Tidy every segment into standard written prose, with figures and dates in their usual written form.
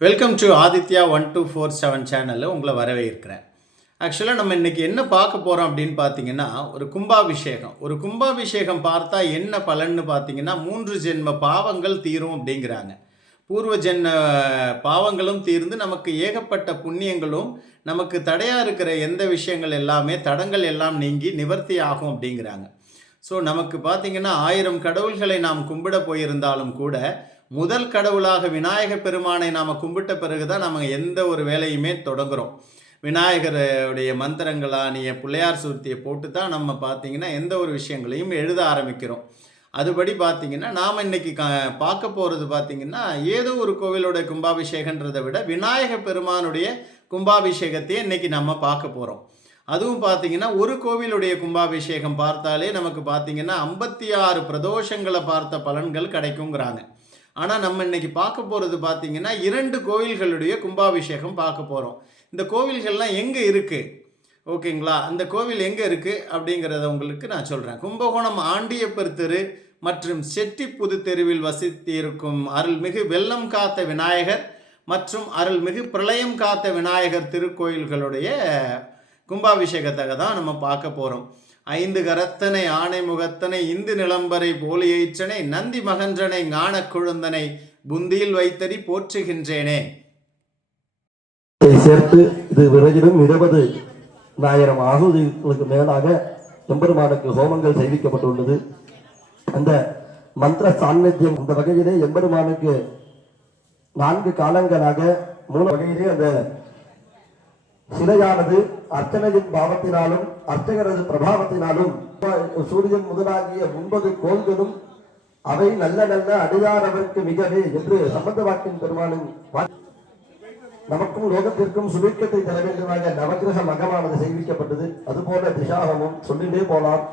Welcome to Aditya 1247 சேனலில் உங்களை வரவேற்கிறேன். ஆக்சுவலாக நம்ம இன்றைக்கி என்ன பார்க்க போகிறோம் அப்படின்னு பார்த்தீங்கன்னா, ஒரு கும்பாபிஷேகம் பார்த்தா என்ன பலன்னு பார்த்தீங்கன்னா, 3 ஜென்ம பாவங்கள் தீரும் அப்படிங்கிறாங்க. பூர்வ ஜென்ம பாவங்களும் தீர்ந்து நமக்கு ஏகப்பட்ட புண்ணியங்களும், நமக்கு தடையாக இருக்கிற எந்த விஷயங்கள் எல்லாமே தடங்கள் எல்லாம் நீங்கி நிவர்த்தி ஆகும் அப்படிங்கிறாங்க. ஸோ நமக்கு பார்த்தீங்கன்னா 1000 கடவுள்களை நாம் கும்பிட போயிருந்தாலும் கூட, முதல் கடவுளாக விநாயக பெருமானை நாம் கும்பிட்ட பிறகு தான் நம்ம எந்த ஒரு வேலையுமே தொடங்குகிறோம். விநாயகருடைய மந்திரங்களானிய பிள்ளையார் சூர்த்தியை போட்டு தான் நம்ம பார்த்திங்கன்னா எந்த ஒரு விஷயங்களையும் எழுத ஆரம்பிக்கிறோம். அதுபடி பார்த்திங்கன்னா நாம் இன்றைக்கி பார்க்க போகிறது பார்த்திங்கன்னா, ஏதோ ஒரு கோவிலோட கும்பாபிஷேகன்றதை விட விநாயக பெருமானுடைய கும்பாபிஷேகத்தையே இன்றைக்கி நம்ம பார்க்க போகிறோம். அதுவும் பார்த்திங்கன்னா ஒரு கோவிலுடைய கும்பாபிஷேகம் பார்த்தாலே நமக்கு பார்த்திங்கன்னா 56 பிரதோஷங்களை பார்த்த பலன்கள் கிடைக்குங்கிறாங்க. ஆனால் நம்ம இன்றைக்கி பார்க்க போகிறது பார்த்திங்கன்னா 2 கோவில்களுடைய கும்பாபிஷேகம் பார்க்க போகிறோம். இந்த கோவில்கள்லாம் எங்கே இருக்குது, ஓகேங்களா? அந்த கோவில் எங்கே இருக்குது அப்படிங்கிறத உங்களுக்கு நான் சொல்கிறேன். கும்பகோணம் ஆண்டியப்பர் தெரு மற்றும் செட்டிப்புது தெருவில் வசித்திருக்கும் அருள்மிகு வெள்ளம் காத்த விநாயகர் மற்றும் அருள்மிகு பிரளயம் காத்த விநாயகர் திருக்கோயில்களுடைய கும்பாபிஷேகத்தை தான் நம்ம பார்க்க போகிறோம். 5 கரத்தனை ஆணை முகத்தனை இந்து நிலம்பரை போலியைற்றனை நந்தி மகன்றனை ஞான குழுந்தனை புந்தியில் வைத்தடி போற்றுகின்றேனே சேர்த்து இது விரைவிலும் 20,000 ஆகுதிகளுக்கு மேலாக எம்பெருமானுக்கு ஹோமங்கள் செய்விக்கப்பட்டுள்ளது. அந்த மந்திர சாநித்தியம் அந்த வகையிலே எம்பெருமானுக்கு 4 காலங்களாக மூல வகையிலே அந்த சிலையானது அர்ச்சனையின் பாவத்தினாலும் அர்ச்சகரது பிரபாவத்தினாலும் சூரியன் முதலாகிய 9 கோள்களும் அவை நல்ல நல்ல அடியாரவர்க்கு மிகவே என்று சம்பந்த வாக்கின் பெருமானின் நமக்கும் லோகத்திற்கும் சுபிக்கத்தை தர வேண்டுமாக நவகிரக மகமானது செய்விக்கப்பட்டது. அதுபோல திசாகமும் சொல்லிட்டே போலாம்.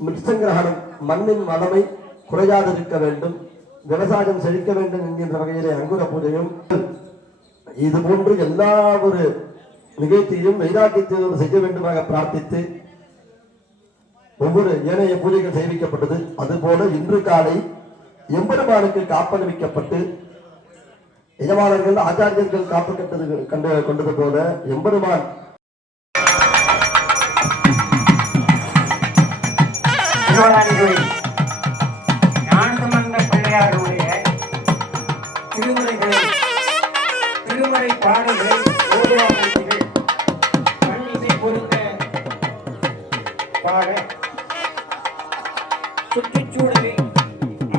மிருச்சங்கிரகணம் மண்ணின் வளமை குறையாதிருக்க வேண்டும், விவசாயம் செழிக்க வேண்டும் என்கின்ற வகையிலே அங்குர பூஜையும் இது போன்று எல்லா ஒரு நிகழ்ச்சியும் வைராக்கியத்தையும் செய்ய வேண்டுமாக பிரார்த்தித்து ஒவ்வொரு ஏனைய பூஜைகள் செய்விக்கப்பட்டது. அதுபோல இன்று காலை எம்பெருமானுக்கு காப்பணிவிக்கப்பட்டு எஜமானர்கள் ஆச்சாரியர்கள் காப்பு கொண்டது போல எம்பெருமான் பிள்ளையாருடைய திருமறை பாடல்களை பாட சுற்றுச்சூழலில்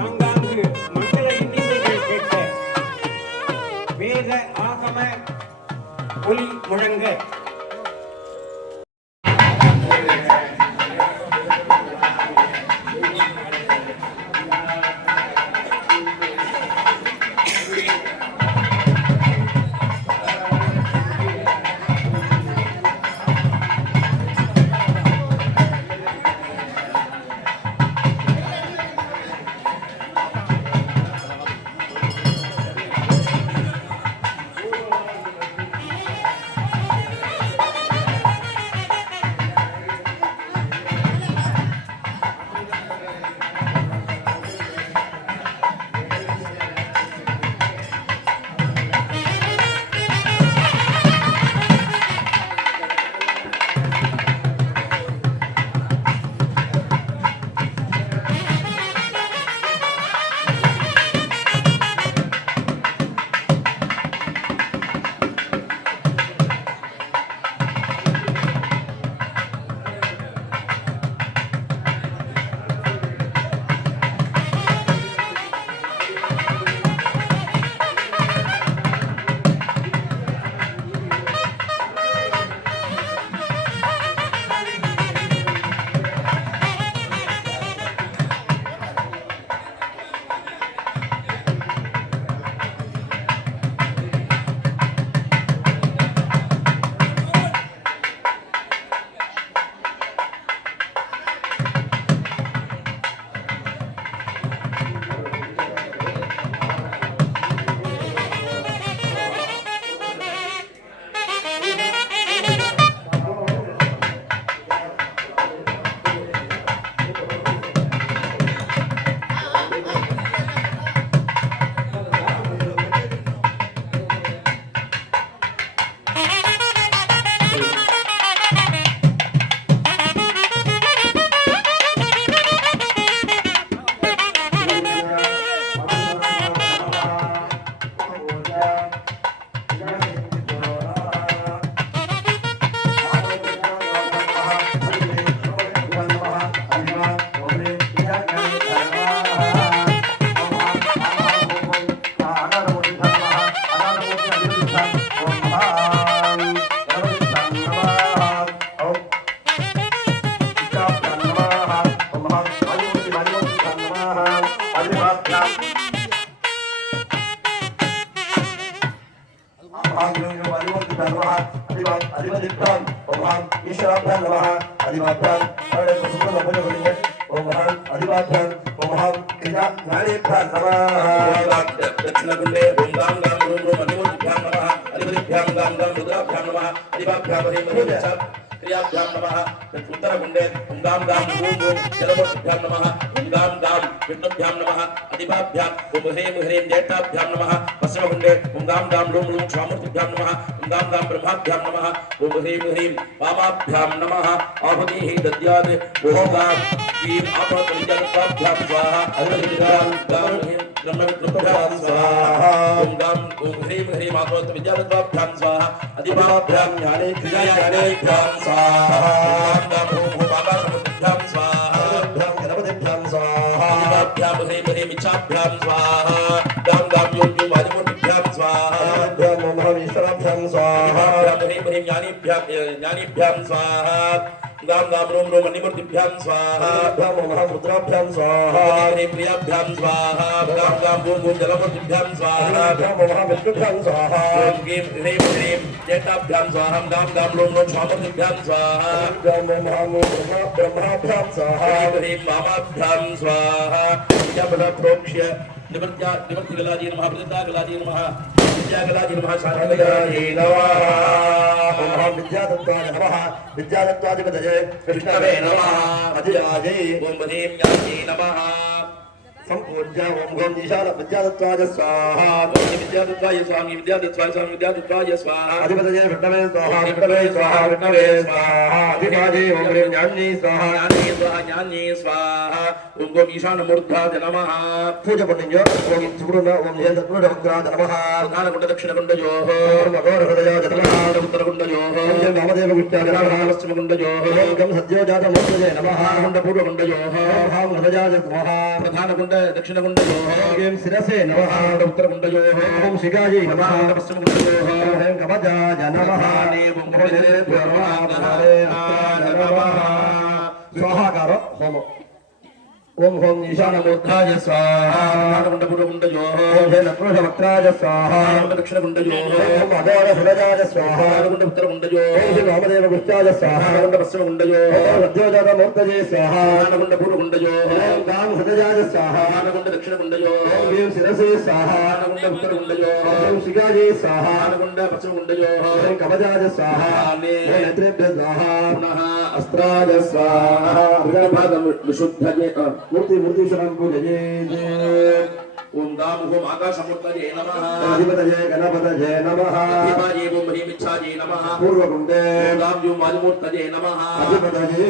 ஆங்காங்கு மங்கள இன்னிசைகள் கேட்க வேத ஆகம ஒலி முழங்க ஈஸ்வராभ्यां नमः அதிபாभ्यां அவளை சுப்ரம பூஜை பண்ணுங்க ஓம் மகான் அதிபாभ्यां ஓம் மகான் கிரியா ஞானேभ्यां नमः दक्षिणकुंडे ओम गाम गाम रूम रूम अधिपतिभ्यां नमः अधिपतिभ्यां गाम गाम रुद्राभ्यां नमः अधिपाभ्यां हरिमरिचा क्रियाभ्यां नमः उत्तरकुंडे ओम गाम गाम रूम रूम जलपतिभ्यां नमः ओम गाम गाम विष्णुभ्यां नमः अधिपाभ्यां ओम ह्रीं ह्रीं ज्येष्ठाभ्यां नमः पश्चिमकुंडे ओम गाम गाम रूम रूम स्वामूर्तिभ्यां नमः ओम गाम गाम ब्रह्माभ्यां नमः ओम ह्रीं ह्रीं वामाभ्यां नमः आहुतिः दद्यात् ओम गाम ह्रीं आपतविद्याभ्यां स्वाहा अधिपतिभ्यां गाम ह्रीं ब्रह्मविद्याभ्यां स्वाहा ओम गाम ओम ह्रीं ह्रीं आपतविद्याभ्यां स्वाहा अधिपाभ्यां ज्ञाने क्रियाभ्यां स्वाहा ओम गाम ओम ओम आकाशमुद्भ्यां स्वाहा गणपतिभ्यां स्वाहा अधिपाभ्यां ह्रीं ह्रीं इच्छाभ्यां स्वाहा गाम गाम यों यों आदिमूर्तिभ्यां स्वाहा ओम महा ईश्वराभ्यां स्वाहा ह्रीं ह्रीं ज्ञानीभ्यां स्वाहा गाम गाम रोम रोम अन्यमूर्तिभ्यां स्वाहा ओम महा रुद्राभ्यां स्वाहा ह्रीं प्रियाभ्यां स्वाहा गाम गाम ओम ओम जलमूर्तिभ्यां स्वाहा ओम महा विष्णुभ्यां स्वाहा ओम ह्रीं ह्रीं ह्रीं ज्येष्ठाभ्यां स्वाहा गाम गाम रोम रोम स्वामूर्तिभ्यां स्वाहा ओम महा ब्रह्माभ्यां स्वाहा ह्रीं वामाभ्यां स्वाहा विद्यापदा प्रोक्ष्य निवृत्तिगलाजी नमः प्रतिदागलाजी नमः विद्यागलाजी नमः शान्तिगलाजी नमः ओम महा विद्यादत्ताय नमः विद्यादत्ताधिपतये कृष्णवे नमः अधिराजे ओम वदीं ज्ञानी नमः संपूज्य ओम गं ईशान विद्यादत्ताय स्वाहा विद्यादत्ताय स्वामी विद्यादत्ताय स्वामी विद्यादत्ताय स्वाहा अधिपतये विष्णवे स्वाहा विष्णवे स्वाहा विष्णवे स्वाहा अधिराजे ओम ह्रीं ज्ञानी स्वाहा ज्ञानी स्वाहा ज्ञानी स्वाहा ओम गो ईशानमूर्धाय नमः पूजा பண்ணுங்க ஓம் சுப்ரம ஓம் ஏதத்வடவக்ராஜ நமः प्रधानकुण्ड दक्षिणकुण्डयोः ஓம் அகோரஹதயாஜ நமः उत्तरकुण्डयोः ஓம் வாமதேவகுப்தாஜ நமः पश्चिमकुण्डयोः ஓம் கம் சத்யோஜாத மூர்த்தஜே நமः कुण्डपूर्वकुण्डयोः ஓம் ஹாம் ஹதயாஜ நமः प्रधानकुण्ड दक्षिणकुण्डयोः ஓம் சிரசே நமः उत्तरकुण्डयोः ஓம் சிகாஜி நமः पश्चिमकुण्डयोः ஓம் கவஜாஜ நமः स्वाहाकार होम ओम होम ईशानमूर्धाय स्वाहा प्रधानकुण्डपूर्वकुण्डयोः ओम हे नक्रोशवक्त्राय स्वाहा दक्षिणकुण्डयोः ओम अघोर हृदयाय स्वाहा उत्तरकुण्डयोः ओम श्री वामदेवगुप्ताय स्वाहा पश्चिमकुण्डयोः ओम सद्योजातमूर्तये स्वाहा प्रधानकुण्डपूर्वकुण्डयोः ओम गाम हृदयाय स्वाहा प्रधानकुण्ड दक्षिणकुण्डयोः ओम वीर शिरसे स्वाहा प्रधानकुण्ड उत्तरकुण्डयोः ओम शिगाजे स्वाहा प्रधानकुण्ड पश्चिमकुण्डयोः ओम कवचाय स्वाहा ओम नेत्रेभ्य स्वाहा पुनः अस्त्राय स्वाहा भागं विशुद्धये मूर्तिशरणं पूजये ओम गाम ओम आकाशमूर्तये नमः अधिपतये गणपतये नमः अधिपाये ओम ह्रीमिच्छाये नमः पूर्वकुण्डे ओम गाम यों आदिमूर्तये नमः अधिपतये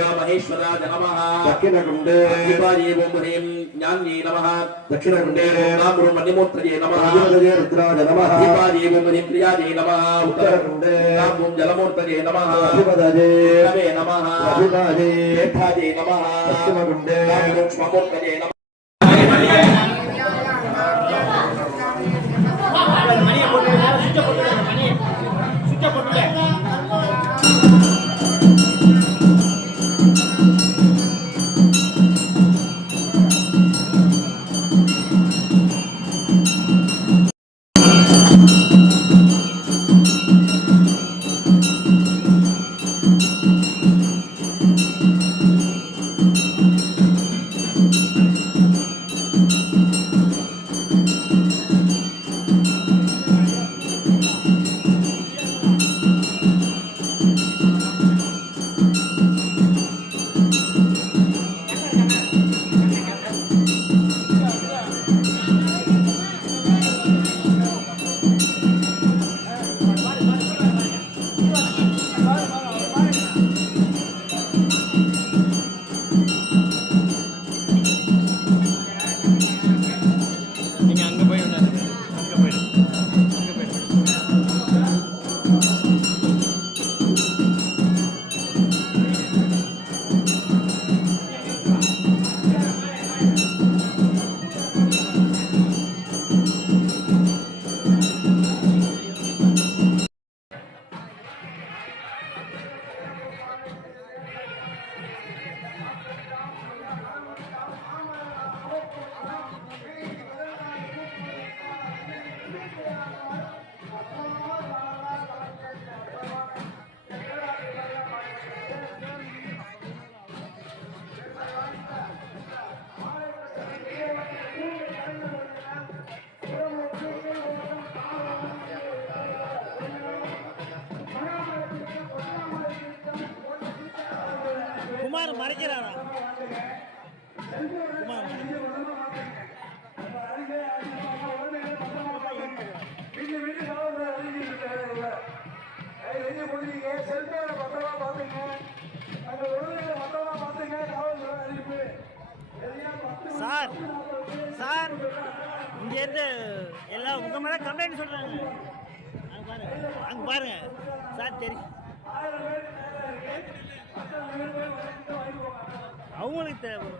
गाम महेश्वराय नमः दक्षिणकुण्डे अधिपाये ओम ह्रीं ज्ञान्ये नमः दक्षिणकुण्डे ओम गाम रोम अन्यमूर्तये नमः अधिपतये रुद्राय नमः अधिपाये ओम ह्रीं प्रियाये नमः उत्तरकुण्डे गाम ओम जलमूर्तये नमः अधिपतये नवे नमः अधिपतये ज्येष्ठाये नमः पश्चिमकुण्डे गाम ओम स्वामूर्तये नमः மணியை போட்டு சுவிட்சை போட்டு மணியை சுவிட்சை போட்டு மறைக்கிறாரா சார் சார் இங்கேருந்து எல்லாம் உங்கள் மேலே கம்ப்ளைண்ட் சொல்கிறாங்க. அங்கே பாருங்க சார் தெரியும் அவங்களுக்கு தேவை.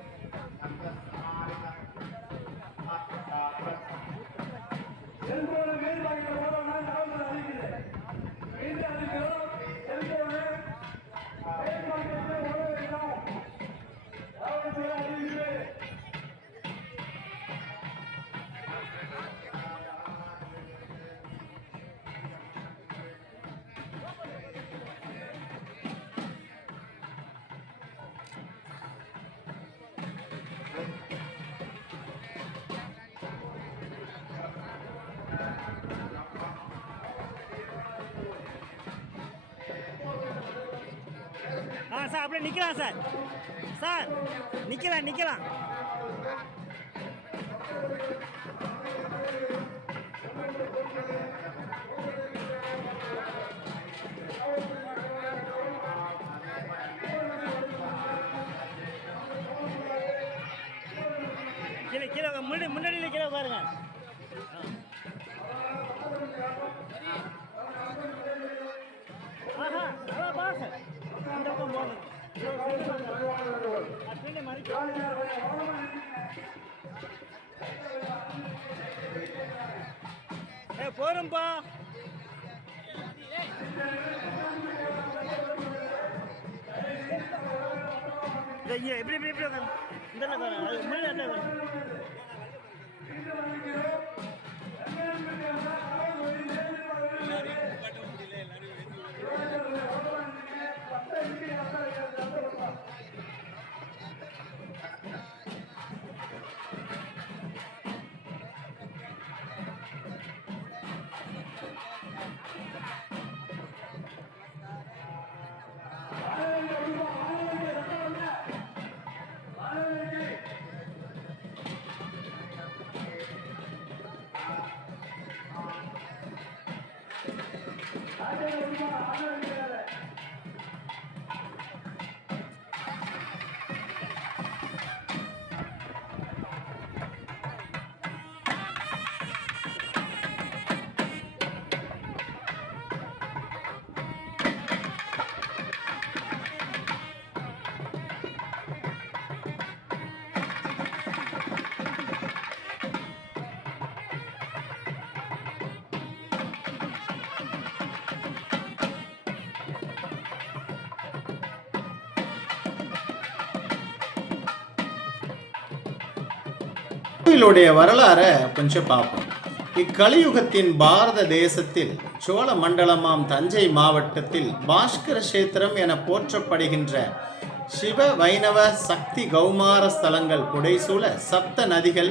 சார் அப்படியே நிற்கலாம் சார். சார் நிற்கலாம். கீழே முன்னாடியில் கீழே பாருங்க. ஆஹா அதான் பா சார் இந்த பக்கம் போகணும். போறோம்பா. எப்படி இந்த கோயிலுடைய வரலாறை கொஞ்சம் பார்ப்போம். இக்கலியுகத்தின் பாரத தேசத்தில் சோழ மண்டலமாம் தஞ்சை மாவட்டத்தில் பாஸ்கர கஷேத்திரம் என போற்றப்படுகின்ற சிவ வைணவ சக்தி கௌமார ஸ்தலங்கள் புடைசூழ சப்த நதிகள்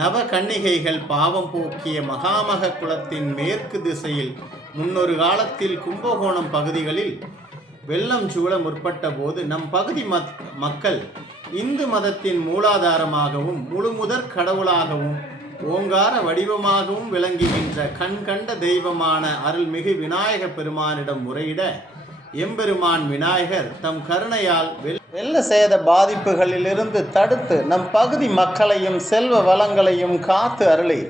நவ கன்னிகைகள் பாவம் போக்கிய மகாமக குலத்தின் மேற்கு திசையில் முன்னொரு காலத்தில் கும்பகோணம் பகுதிகளில் வெள்ளம் சூழ முற்பட்ட போது நம் பகுதி மக்கள் இந்து மதத்தின் மூலாதாரமாகவும் முழுமுதற் கடவுளாகவும் ஓங்கார வடிவமாகவும் விளங்குகின்ற கண்கண்ட தெய்வமான அருள்மிகு விநாயக பெருமானிடம் முறையிட எம்பெருமான் விநாயகர் தம் கருணையால் வெள்ள சேத பாதிப்புகளிலிருந்து தடுத்து நம் பகுதி மக்களையும் செல்வ வளங்களையும் காத்து அருளி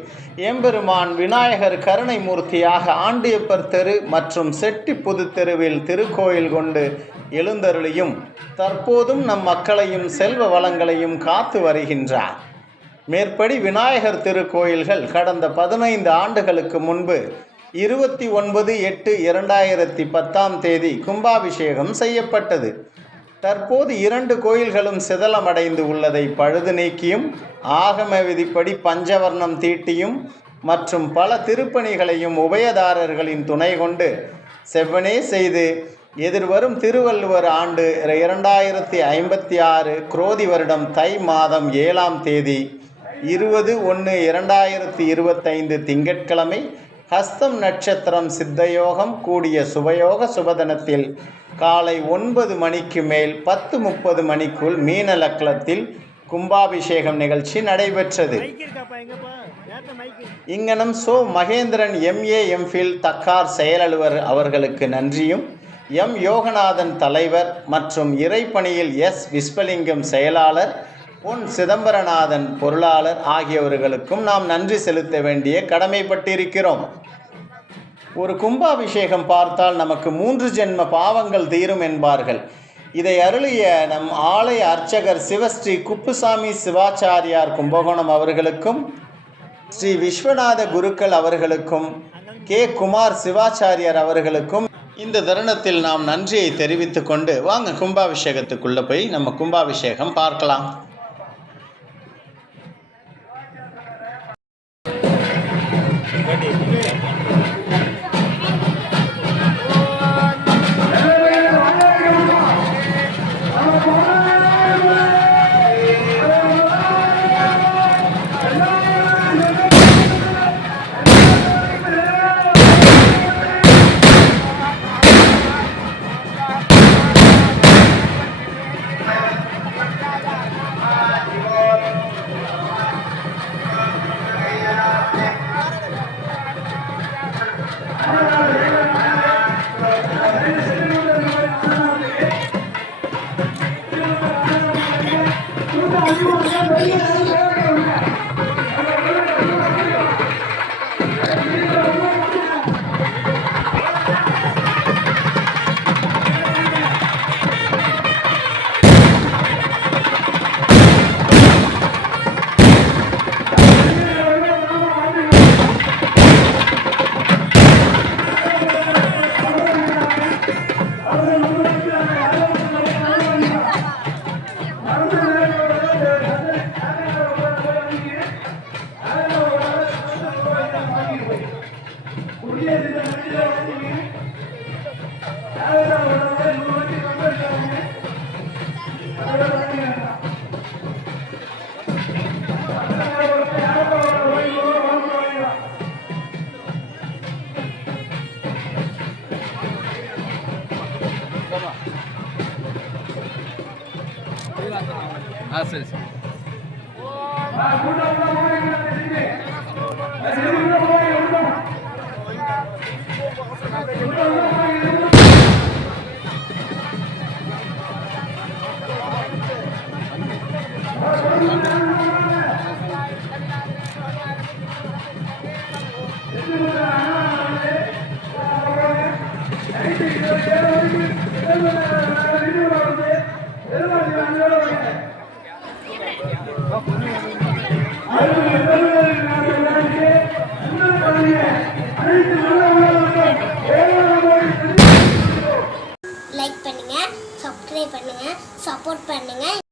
எம்பெருமான் விநாயகர் கருணை மூர்த்தியாக ஆண்டியப்பர் தெரு மற்றும் செட்டி புது தெருவில் திருக்கோயில் கொண்டு எழுந்தருளியும் தற்போதும் நம் மக்களையும் செல்வ வளங்களையும் காத்து வருகின்றார். மேற்படி விநாயகர் திருக்கோயில்கள் கடந்த 15 ஆண்டுகளுக்கு முன்பு 29/8/2010 கும்பாபிஷேகம் செய்யப்பட்டது. தற்போது 2 கோயில்களும் சிதலமடைந்து உள்ளதை பழுது நீக்கியும் ஆகம விதிப்படி பஞ்சவர்ணம் தீட்டியும் மற்றும் பல திருப்பணிகளையும் உபயதாரர்களின் துணை கொண்டு செவ்வனே செய்து எதிர்வரும் திருவள்ளுவர் ஆண்டு 2056 குரோதி வருடம் தை மாதம் 7ஆம் தேதி 20/1/2025 திங்கட்கிழமை ஹஸ்தம் நட்சத்திரம் சித்தயோகம் கூடிய சுபயோக சுபதனத்தில் காலை 9 மணிக்கு மேல் 10:30 மணிக்குள் மீன லக்னத்தில் கும்பாபிஷேகம் நிகழ்ச்சி நடைபெற்றது. இங்கனம் சோ மகேந்திரன் MA MPhil தக்கார் செயலலுவர் அவர்களுக்கு நன்றியும், யோகநாதன் தலைவர் மற்றும் இறைப்பணியில் விஸ்வலிங்கம் செயலாளர், பொன் சிதம்பரநாதன் பொருளாளர் ஆகியவர்களுக்கும் நாம் நன்றி செலுத்த வேண்டிய கடமைப்பட்டிருக்கிறோம். ஒரு கும்பாபிஷேகம் பார்த்தால் நமக்கு 3 ஜென்ம பாவங்கள் தீரும் என்பார்கள். இதை அருளிய நம் ஆலய அர்ச்சகர் சிவஸ்ரீ குப்புசாமி சிவாச்சாரியார் கும்பகோணம் அவர்களுக்கும், ஸ்ரீ விஸ்வநாத குருக்கள் அவர்களுக்கும், கே குமார் சிவாச்சாரியார் அவர்களுக்கும் இந்த தருணத்தில் நாம் நன்றியை தெரிவித்துக் கொண்டு வாங்க கும்பாபிஷேகத்துக்குள்ளே போய் நம்ம கும்பாபிஷேகம் பார்க்கலாம். சரி சரி. லைக் பண்ணுங்க, சப்ஸ்கிரைப் பண்ணுங்க, சப்போர்ட் பண்ணுங்க.